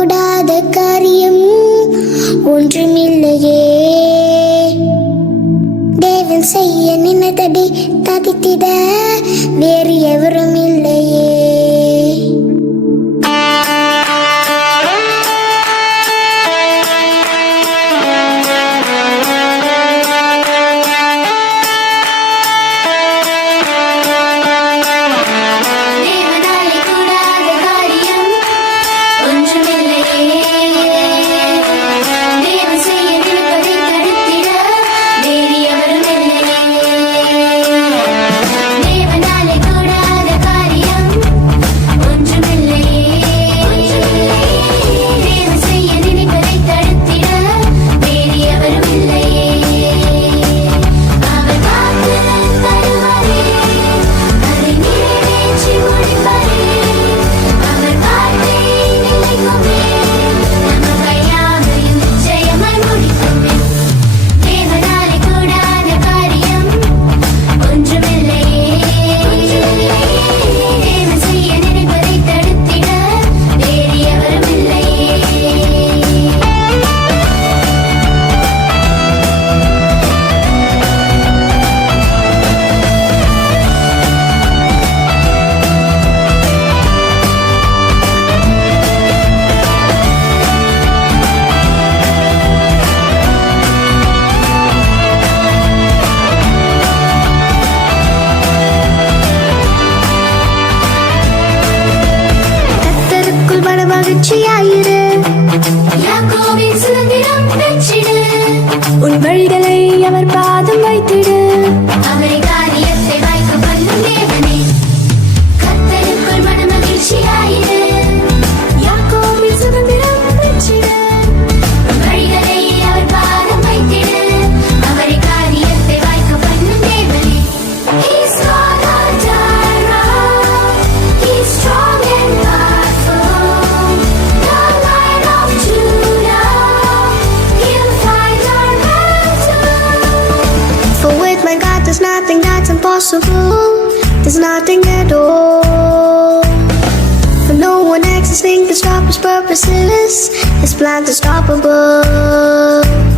கூடாத காரியம் ஒன்றுமில்லையே. தேவன் செய்ய நினைத்ததை ததித்திட வேறு எவரும் இல்லையே. மகிழ்ச்சியாயிரு, யாக்கோபின் சுதந்திரம் பெற்றிடு. உன் வழிகளை அவர் பாதம் வைத்திடு. அவரை காரியத்தை வாய்க்க பண்ணும் தேவனே, கர்த்தருக்குள் மன மகிழ்ச்சியாயிரு, யாக்கோபின் சுதந்திரம் பெற்றிடு. உன் வழிகளை அவர் பாதம் வைத்திடு. அவரை காரியத்தை வாய்க்க பண்ணும் தேவனே. He's God our Jireh, He's strong and powerful. There's nothing that's impossible. There's nothing at all. For no one existing can stop His purposes. His plan's unstoppable.